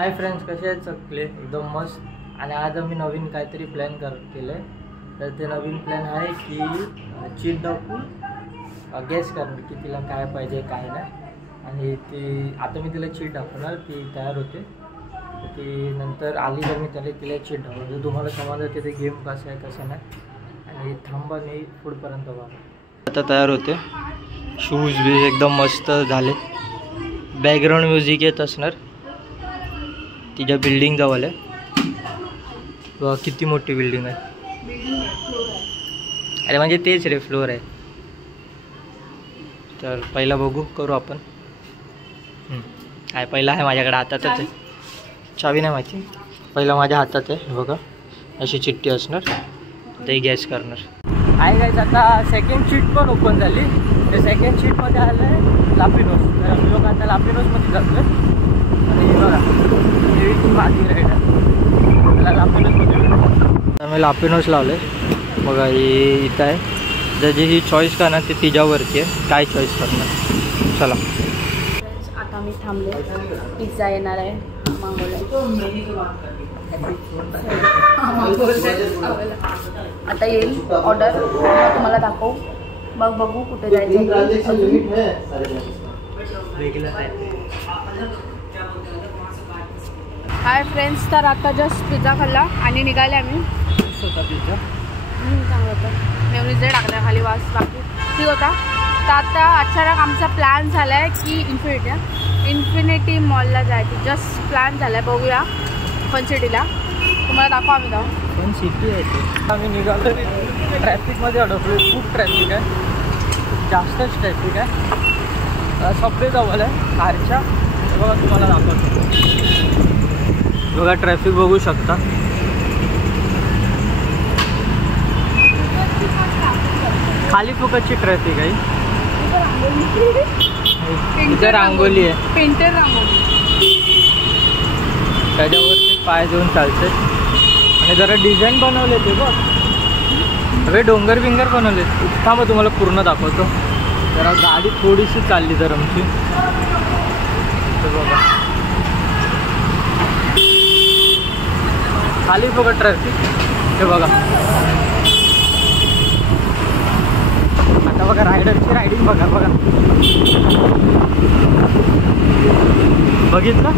Hi friends, कसे आहेत सगळे? एकदम मस्त. आणि आज आम्ही नवीन काहीतरी प्लॅन केलं आहे. तर ते नवीन प्लॅन आहे की चीट दाखवून गेस करणं की तिला काय पाहिजे काय नाही. आणि ती आता मी तिला चीट दाखवणार, ती तयार होते. ती नंतर आली तर मी तिला चीट दाखवणार. तुम्हाला समजलं ते गेम कसं आहे कसं नाही. आणि थांबा नाही पुढपर्यंत बघा. आता तयार होते, शूज बीज एकदम मस्त झाले. बॅकग्राऊंड म्युझिक येत असणार. तिच्या बिल्डिंग जवळ आहे. वा किती मोठी बिल्डिंग आहे. अरे म्हणजे तेच रे, फ्लोअर आहे. तर पहिला बघू करू आपण. काय पहिला आहे माझ्याकडे हातातच आहे. चावी नाही माहिती, पहिला माझ्या हातात आहे. बघा अशी चिठ्ठी असणार, ते गॅस करणार आहे. गाईज आता सेकंड शीट पण ओपन झाली. ते सेकंड शीटमध्ये आलं आहे लापिनोस. तर आम्ही लोक आता लापिनोसमध्ये जातो आहे. आणि बघा देवीची भाजी राईड त्याला लापिनोसमध्ये आम्ही लापिनोस लावलं आहे. बघा हे इथं आहे. ज्याची ही चॉईस करणार ते तिच्यावरती आहे, काय चॉईस करणार. चला आता मी थांबले. पिझ्झा येणार आहे, आता येईल ऑर्डर, तुम्हाला दाखवू. मग बघू कुठे जायचं. हाय फ्रेंड्स, तर आता जस्ट पिझ्झा खाल्ला आणि निघाले आम्ही. पिझ्झा चांगलं होतं. मेयोनीज टाकल्या खाली, वास बाकी ठीक होता. तर आता अचानक आमचा प्लॅन झाला आहे की इन्फिनिटी मॉलला जायचं. जस्ट प्लॅन झाला आहे, बघूया. फन सिटीला तुम्हाला दाखवा. आम्ही जाऊ फन सिटी आहे ते. आम्ही निघालो, ट्रॅफिकमध्ये अडकलो. खूप ट्रॅफिक आहे, खूप जास्तच ट्रॅफिक आहे. सबवे जवळ आहे कारच्या. बघा तुम्हाला दाखवतो. बघा ट्रॅफिक बघू शकता. खाली फुकटची ट्रॅफिक आहे. इथे रांगोली आहे, पेंटर रांगोली. त्याच्यावरती पाय देऊन चालते. आणि जरा डिझाईन बनवले ते बघ. हवे डोंगर बिंगर बनवले. थांबा तुम्हाला पूर्ण दाखवतो. जरा गाडी थोडीशी चालली तर आमची. बघा खाली बघा ट्रॅफिक. हे बघा आता बघा रायडरची रायडिंग बघा. बघा बघितलं.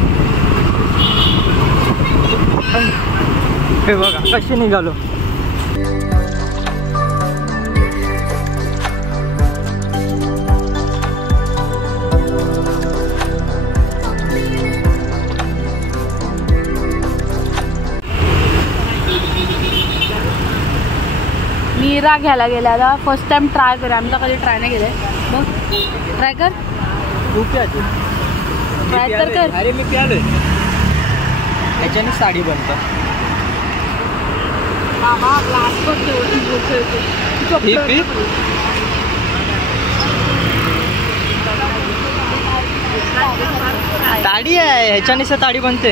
हे बघा कशी निघालो. नीरा घ्यायला गेल्या. आता फर्स्ट टाइम ट्राय करूया. आमचा कधी ट्राय नाही केलं. मग ट्राय कर. तू प्याते ट्राय तर कर. अरे मी प्यालोय. याच्याने साडी बनतं. ताडी आहे, ह्याच्याने ताडी बनते.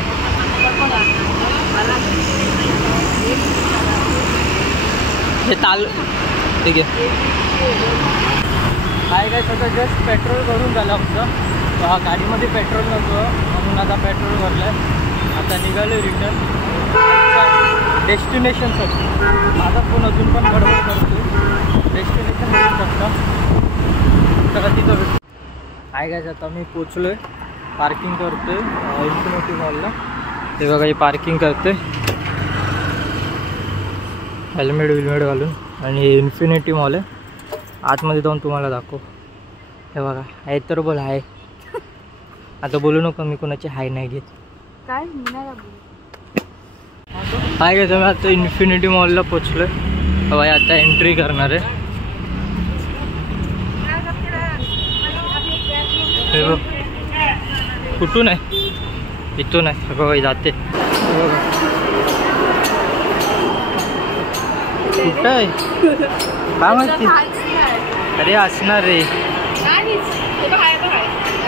हे ताल ठीक आहे. काय काय सगळं जस्ट पेट्रोल भरून झालं आमचं. गाडीमध्ये पेट्रोल नव्हतं म्हणून आता पेट्रोल भरलं आहे. आता निघालो रिटर्न डेस्टिनेशनसाठी. माझा फोन अजून पण गडबड करतो. डेस्टिनेशन मिळू शकतं तर तिथं भेटतो. काय काय आता मी पोचलो आहे. पार्किंग करतो आहे इन्फिनिटी मॉलला. ते बघा हे पार्किंग करते हेल्मेट विल्मेट घालून. आणि हे इन्फिनिटी मॉल आहे. आतमध्ये जाऊन तुम्हाला दाखव. हे बघा आहे तर बोल हाय. आता बोलू नको मी कोणाची हाय नाही घेत. काय हाय का तुम्ही आता इन्फिनिटी मॉलला पोचलो आहे. बाबा आता एंट्री करणार आहे. हे बघ कुठून आहे, इथून आहे बघा जाते. कुठं आहे काय माहिती. अरे असणार रे.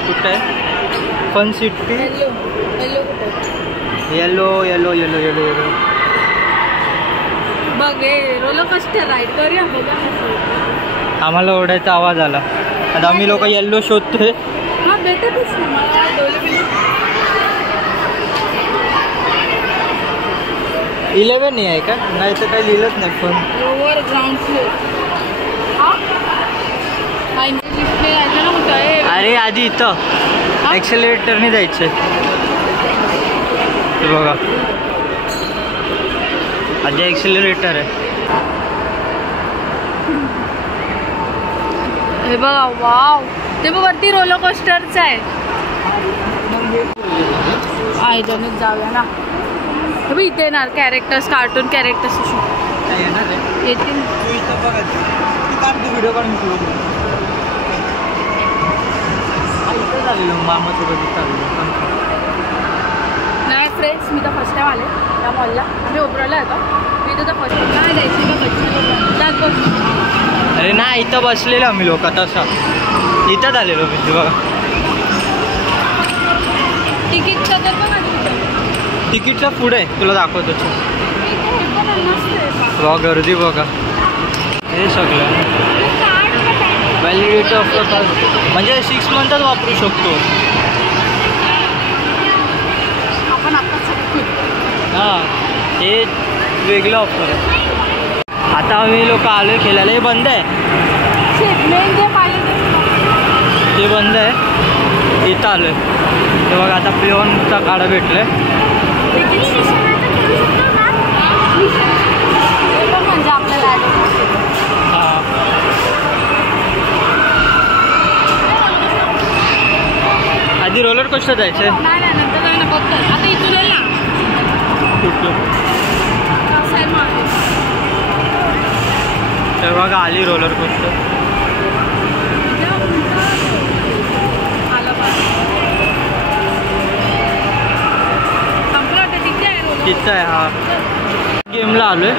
कुठं आहे fun city. Yellow yellow yellow yellow yellow. बघ रोलर कोस्टर राईड करूया. आम्हाला ओढायचा आवाज आला. आता आम्ही लोक येल्लो शोधतोय. हा भेटतच 11 आहे का? नाही तर काही लिहिलंच नाही पण. Lower ground floor. अरे आधी इथं ॲक्सेलरेटरने जायचं. बघा आधी ॲक्सेलरेटर आहे. हे बघा वाव, ते बघ वरती रोलर कोस्टरचं आहे. आयजनच जाऊया ना. हे बघ इथे येणार कॅरेक्टर्स, कार्टून कॅरेक्टर्स येतील. व्हिडिओ काढून मामासोबत नाही फ्रेंड्स, मी तर फर्स्ट टाइम आले त्या मॉलला. आम्ही ओबराला येतो. मी तर फर्स्ट टाइम नाही द्यायची का बच्चा. अरे नाही इथं बसलेलो आम्ही लोक. तसं इथंच आलेलो म्हणजे बघा. तिकीटचं तर बघा, तिकीटला पुढे आहे, तुला दाखवतो. बघा गर्दी बघा. हे सगळं व्हॅलिडिटी ऑफ म्हणजे 6 मंथच वापरू शकतो. आपण हां हे वेगळं ऑफर आहे. आता आम्ही लोक आलो खेळायला. हे बंद आहे, ते बंद आहे. इथं आलो आहे ते बघा. आता प्लेवनचा काढा भेटलं आहे. म्हणजे आपल्याला हां आधी रोलर कोस्टर जायचं आहे. नाही नंतर जाऊन बघतो. आता इथून येईल ना ते बघा आली रोलर कोस्टर. तिथं आहे. हा गेमला आलो आहे.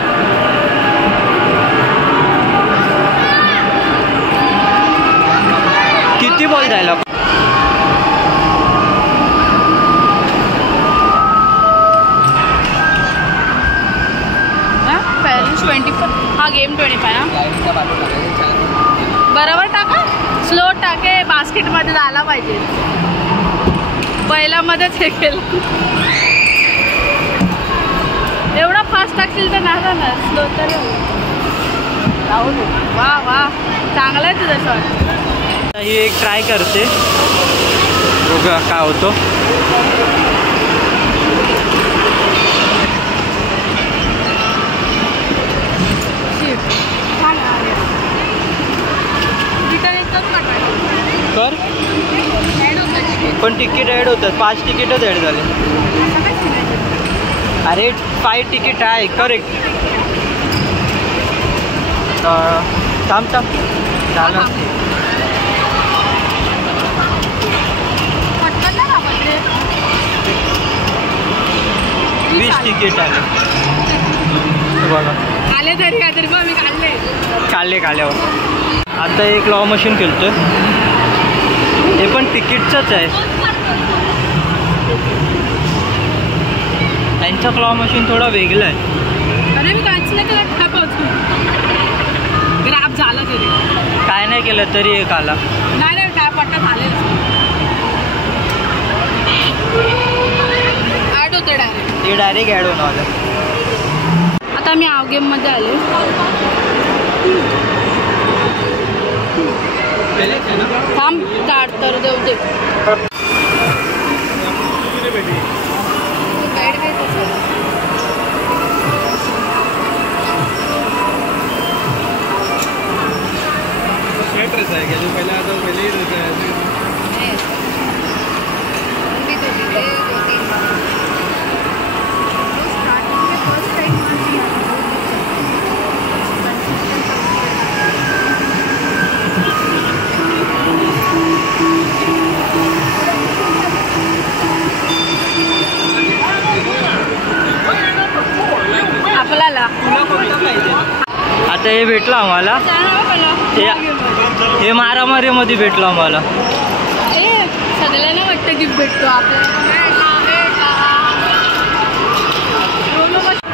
किती बॉल जायला? पॅरिस 24. हा गेम 25 बरोबर टाका. स्लो टाके. बास्केटमध्ये झाला पाहिजे. पहिल्यामध्येच हे केलं. एवढा फास्ट टाकशील तर नाही जाणार. स्लो तर वा वा, चांगला आहे तुझा शॉट. ही एक ट्राय करते, बघा काय होतो. कर पण तिकीट ॲड होतात. 5 तिकीटच ॲड झाले. अरे 5 तिकीट आहे करेक्ट. थांब झालं. वीस तिकीट आले बघा. आले तरी मी काढल्यावर. आता एक लॉ मशीन खेळतोय. हे पण तिकीटचंच आहे. त्यांचा क्लॉ मशीन थोडा वेगळा आहे. अरे मी काहीच नाही केलं. ग्रॅब झाला तरी काय नाही केलं तरी एक आला. नाही टॅप वाटत झाले. ॲड होते डायरेक्ट. ते डायरेक्ट ॲड होणं आलं. आता मी आव गेममध्ये आले. थांब काढ तर देऊ दे. गाईड काय तसं है क्या जो पहले आता पहले ही रहता है. आपल्याला आता हे भेटलं आम्हाला. हे मारामारीमध्ये भेटलं आम्हाला. सगळ्यांना वाटतं गिफ्ट भेटतो आपल्याला.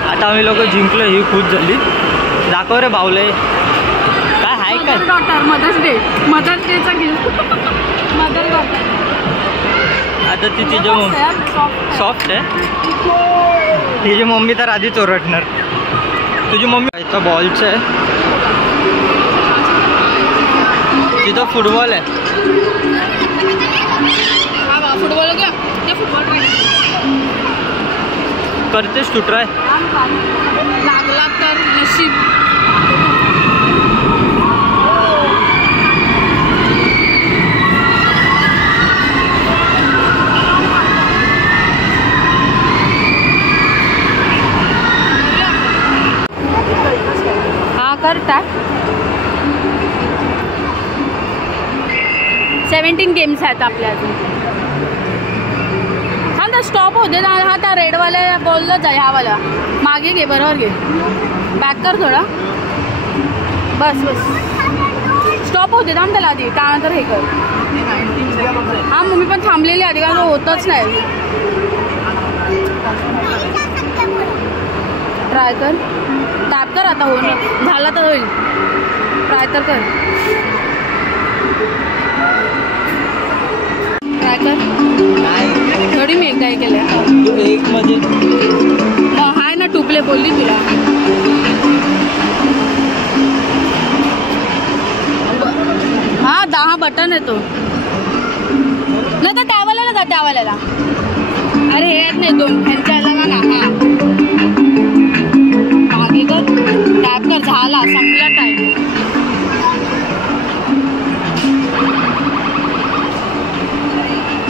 आता आम्ही लोक जिंकलो. ही खुश झाली. दाखव रे बावले काय हाय काय. डॉटर मदर्स डेचा गिफ्ट. Mother daughter. आता ती तिची सॉफ्ट आहे. तिची मम्मी तर आधीच ओरडणार. तुझी मम्मी इथं बॉलचं आहे, तिथं फुटबॉल आहे. फुटबॉल करतेस तू ट्राय? लागला तर नशीब. हा करता 17 गेम्स आहेत आपल्या अजून. हा तर स्टॉप होते ना. हा त्या रेडवाल्या बॉलला जाय. हावाला मागे घे, बरोबर घे. बॅक कर थोडा. बस बस स्टॉप होते ना त्याला आधी, त्यानंतर हे कर. हा मम्मी पण थांबलेली आधी, कारण होतच नाही. ट्राय कर, टॅप कर. आता होईल, झाला तर होईल. ट्राय तर कर, ट्राय कर. थोडी मी काय केलं एक मध्ये हाय ना. टुपले बोलली तुला. हा 10 बटन आहे तो. नाही तर त्यावाल्याला जा, त्यावाल्याला. अरे हे आहेत नाही 2 ह्यांच्या ना. हा मागे कर, टॅप कर. झाला, संपला टाईम.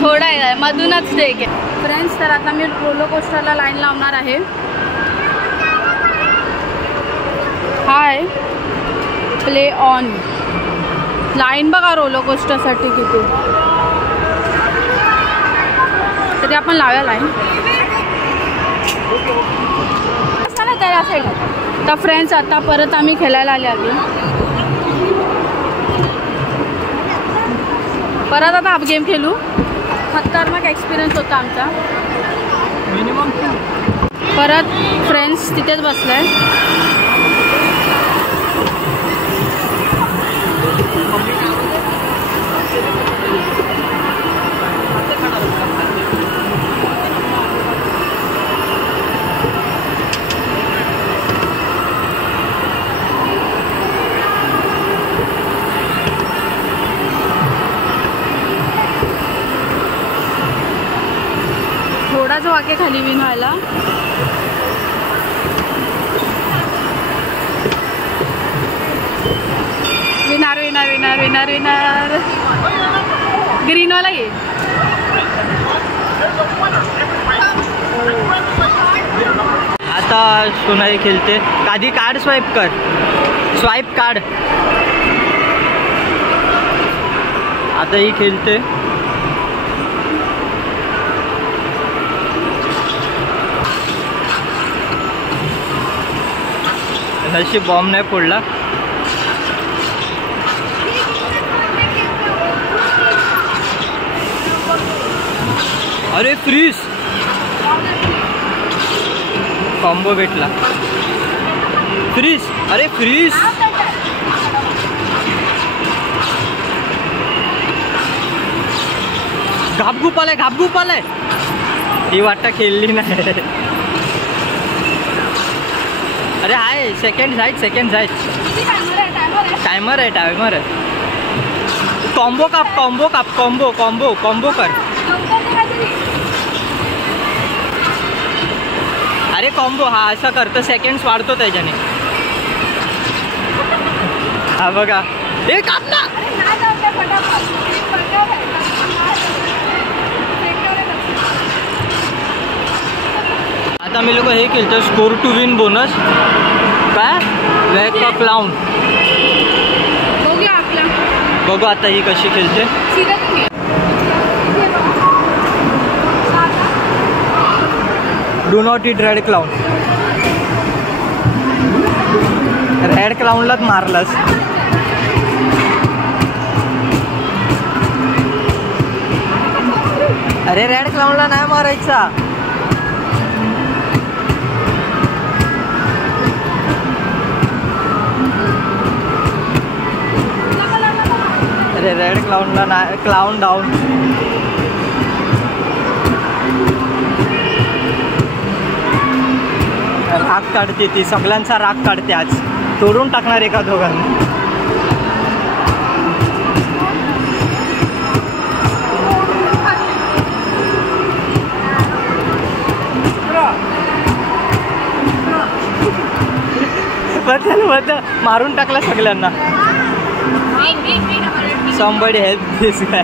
थोडा आहे मधूनच टेक आहे. फ्रेंड्स, तर आता मी रोलर कोस्टरला लाईन लावणार आहे. हाय प्ले ऑन. लाईन बघा रोलर कोस्टरसाठी किती. तरी आपण लावूया लाईन. त्या साईड. तर फ्रेंड्स, आता परत आम्ही खेळायला आले आधी. परत आता हाफ गेम खेळू. खतरनाक एक्सपिरियन्स होता आमचा. मिनिमम परत फ्रेंड्स तिथेच बसलाय. थोडाच वाके खाली विन व्हायला. Winner winner winner winner winner. ग्रीनवाला घे. आता सोनाई खेळते. आधी कार्ड स्वाईप कर. Swipe card. आता ही खेळते. नशीब बॉम्ब नाही फोडला. अरे फ्रीज. कॉम्बो भेटला. फ्रीज. अरे फ्रीज. घापघूप आलाय, घापघूप आलाय. ही वाटा खेळली नाही. अरे हाय, सेकंड जायत, सेकंड जायत. टायमर आहे, टायमर आहे. कॉम्बो काप, कॉम्बो काप. कॉम्बो कॉम्बो कॉम्बो कर. अरे कॉम्बो हा असं करतो, सेकंड्स वाढतो त्याच्याने. हा बघा. हे काप ना. आता मी लोक हे खेळतो स्कोर टू विन बोनस. काय वॅक अ क्लाउन. बघू आता ही कशी खेळते. Do not it red clown. Red क्लाउनलाच मारलास. अरे रेड क्लाउनला नाही मारायचा. अरे रेड क्लाउनला नाही. Clown down. राग काढते ती, सगळ्यांचा राग काढते आज. तोडून टाकणार एका दोघांना. बदल मारून टाकला सगळ्यांना. somebody help this guy.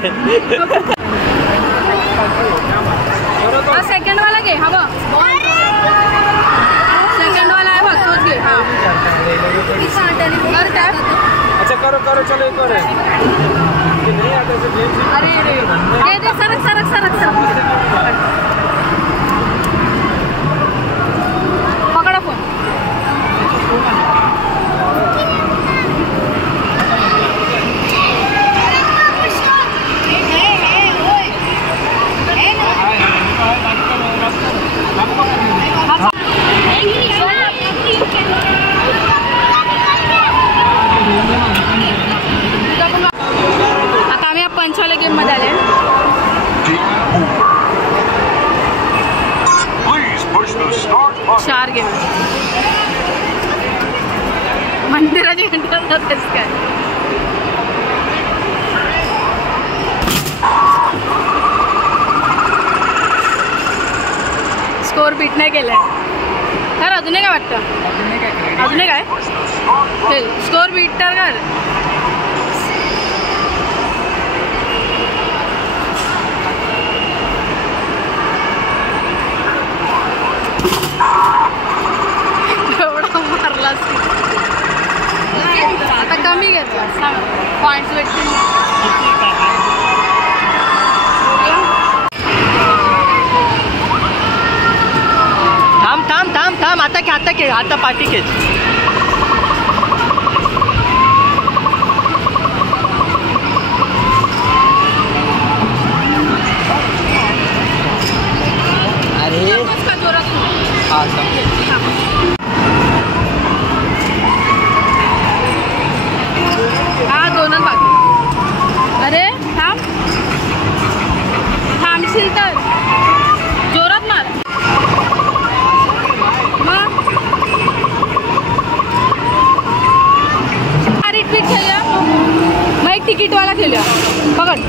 Second वाला घे. हा बघ सेकंड वाला आहे बघ, तोच घे. हा कर काय. अच्छा करो करो चलो एक और है. अरे रे दे सरक सरक सरक सरक. पकडा फोन. आता आम्ही पंचवाल्या गेम मध्ये आले. चार गेम. मंदिराची घंटा जातेस काय. स्कोर बीट नाही केलाय. तर अजून काय वाटतं. अजून काय स्कोर बीट तर कर. एवढा मारलास आता कमी घेतला पॉइंट्स भेटतील. थांब थांब थांब थांब. आता खेळ आता पाठी खेच. अरे हा दोनच बाकी. अरे थांब थांबशील तर जोरात मार. मग रिपीट खेळूया. मग एक तिकीटवाला खेळूया. पकड.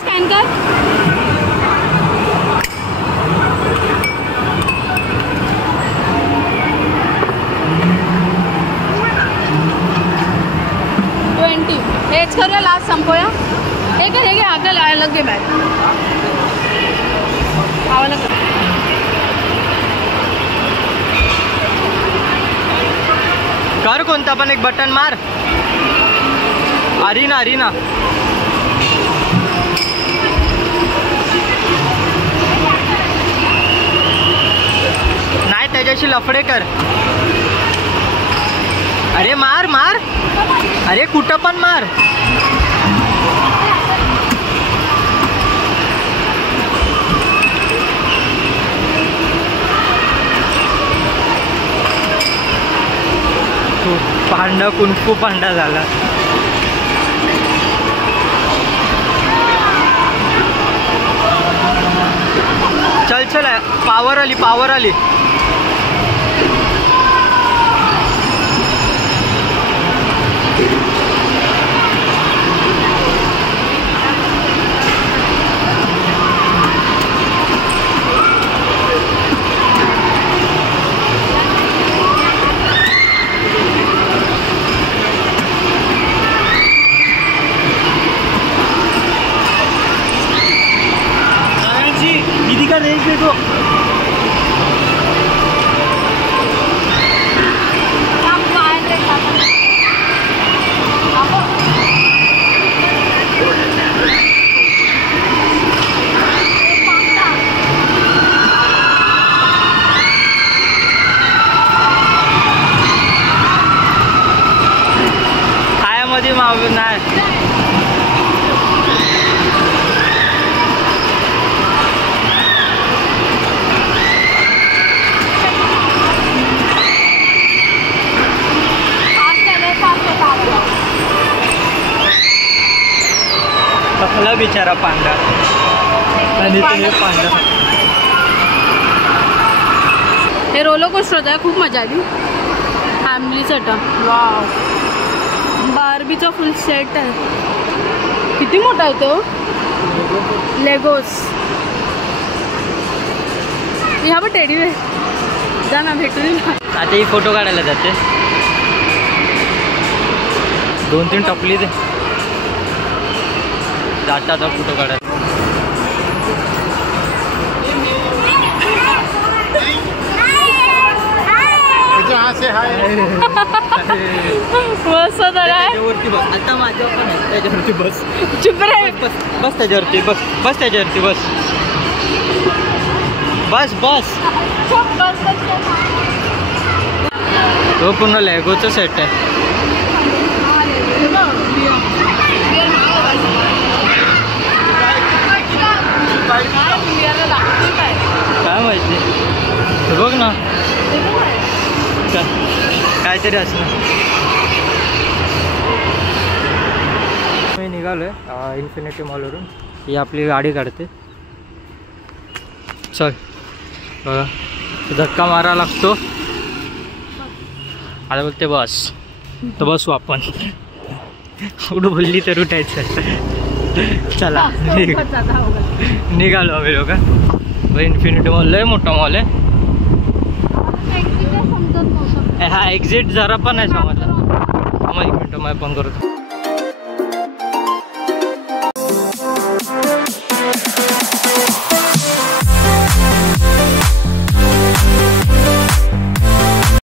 स्कॅन कर. हेच करूया. लास्ट संपवूया. हे कर हे घे. आगल अलग घे बॅग. आवाला कर. कर कोणता पण एक बटन मार. अरीना अरीना. नाही त्याच्याशी लफडे कर. अरे मार मार. अरे कुठं पण मार. पांडा कुंफू पांडा झाला. चल चल पावर आली पावर आली. दीदी का रेंज देखो. बिचारा पांडा आणि ते पांडा. हे रोलर कोस्टर होतं, खूप मजा आली फॅमिलीसाठी. वाव, बार्बीचा फुल सेट आहे. किती मोठा आहे तो. लेगोस. ह्या पण टेडी आहे. जा ना भेटून. आता ही फोटो काढायला जाते. 2-3 टपली दे जाता आता फोटो काढायला. मस्त त्याच्यावरती बस. आता माझ्यावर पण आहे त्याच्यावरती बस. चुप रे. बस त्याच्यावरती बस. बस त्याच्यावरती बस. बस बस. तो पूर्ण लेगोचं सेट आहे. काय माहिती, बघ ना काहीतरी असणार. मी निघालो आहे इन्फिनिटी मॉलवरून. ही आपली गाडी काढते. चल बघा, धक्का मारा लागतो. आता बोलते बस, तर बसू आपण. कुठं बोलली तर उठायचं. चला निघालो आम्ही लोक. इन्फिनिटी मॉल लय मोठा मॉल आहे. हा एक्झिट जरा पण नाही समजला. मग 1 मिनिट मी फोन करतो.